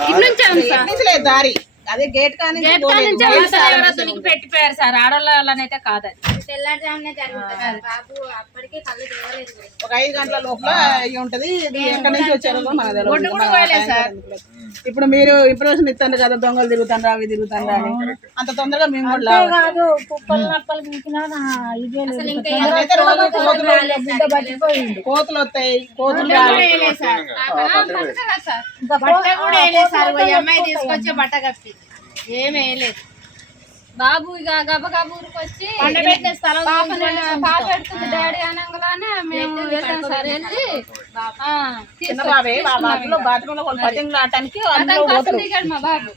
ఇప్పుడు నుంచి ఉంది. దారి. అదే గేట్ కానీ పెట్టిపోయారు సార్. ఆడవాళ్ళ వాళ్ళనైతే కాదు అది తెల్లారుజామునే జరుగుతుంది బాబు. అప్పటికే కళ్ళు తెరవలేదు ఒక ఐదు గంటల లోపల అయ్యి ఉంటది. ఇది ఎక్కడి నుంచి వచ్చారో మనకు ఇప్పుడు మీరు ఇన్ఫర్మేషన్ ఇస్తారు కదా దొంగలు తిరుగుతాండ్రా అవి తిరుగుతాండ్రా అని. అంత తొందరగా మేము కూడా కోతులు వస్తాయి కోతులు రావు. ఇంకా బట్ట కూడా వేయలేదు సార్. ఓ అమ్మాయి తీసుకొచ్చి బట్ట కప్పి ఏమి వేయలేదు. బాబు ఇక గబగబ ఊరికి వచ్చి పాప పెడుతుంది డాడీ అనగానే మేము వెళ్ళాం సార్ వెళ్ళి ఆ, చిన్న బాబే ఆ బాత్రూంలో బాత్రూంలో వాళ్ళు పతంగులు ఆడటానికి అందులో అతని కోసం పోతారు దిగాడు మా బాబు.